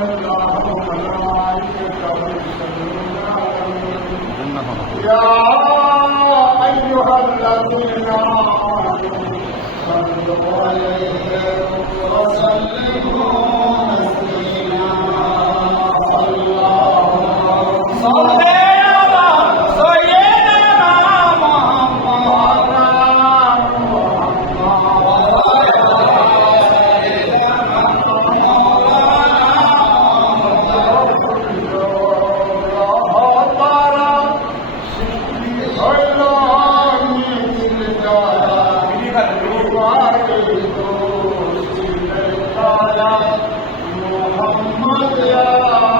الله وملائكته يصلون على النبي يا أيها الذين آمنوا صلوا عليه وسلموا تسليما اللهم صل محمد يا رسول الله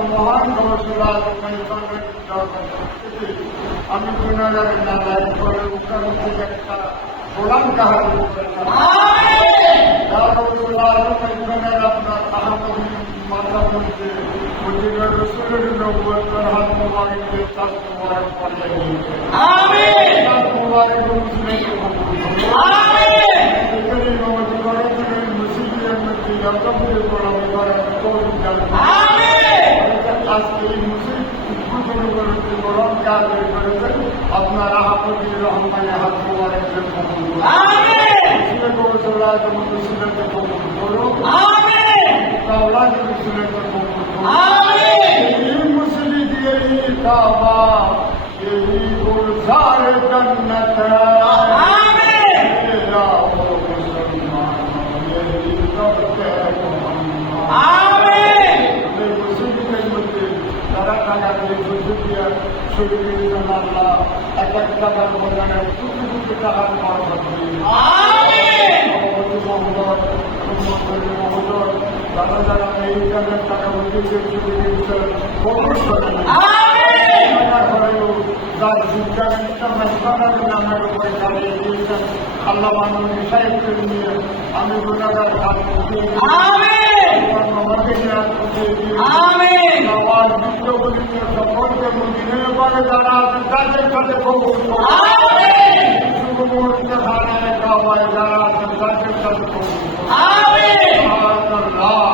اللهم صل على سيدنا আমি গুনাহগারের নালায় করে উত্তর থেকে একটা গোলাম কাহার আপনার আহমদ মাথা মধ্যে মুজিবুর রসুলের নবুয়তের হাত মোবারকে তার মোবারক পাঠিয়ে দিয়েছে আমিন তার মোবারক মুসলিমকে আমিন এখানে নবী করেছেন মুসলিমের মধ্যে যতগুলো গোলাম করে তৌফিক দান আমিন আজকে এই মুসলিম গোলাম কাজ করেছেন আপনার আহমদের রহমানের হাত মোবারকের কবুল করুন আমিন মুসলিমকে মুসলিমকে কবুল করুন আমিন তাওলাদ মুসলিমকে কবুল করুন আমিন মুসলিম দিয়ে কাবা এই গুলজার জান্নাত আমিন ইয়া মুসলমান এই তরফে মোহাম্মদ আমিন এই মুসলিমের মধ্যে তারা টাকা দিয়ে সুযোগিয়া শরীরের জন্য আল্লাহ এক এক টাকার ময়দানে কোটি কোটি টাকার বরকত দিন আমিন মোহাম্মদ দাদা যারা এই টাকার টাকা বলতেছে ফোকাস করেন আমিন যার শিক্ষাটা মাস্টারের নামের উপরে চালিয়ে দিয়েছেন আল্লাহ মানুষ সাহিত্য নিয়ে আমি গুণাগার ভাব করছি আমিন আমাকে নিরাশ করতে আমিন আমার বিশ্বগুলির সকলকে মদিনায় পারে যারা আছে তাদের সাথে কবুল করুন আমিন শুভমুহূর্তে খানায় কাবায় যারা আছে তাদের সাথে কবুল করুন আমিন আল্লাহ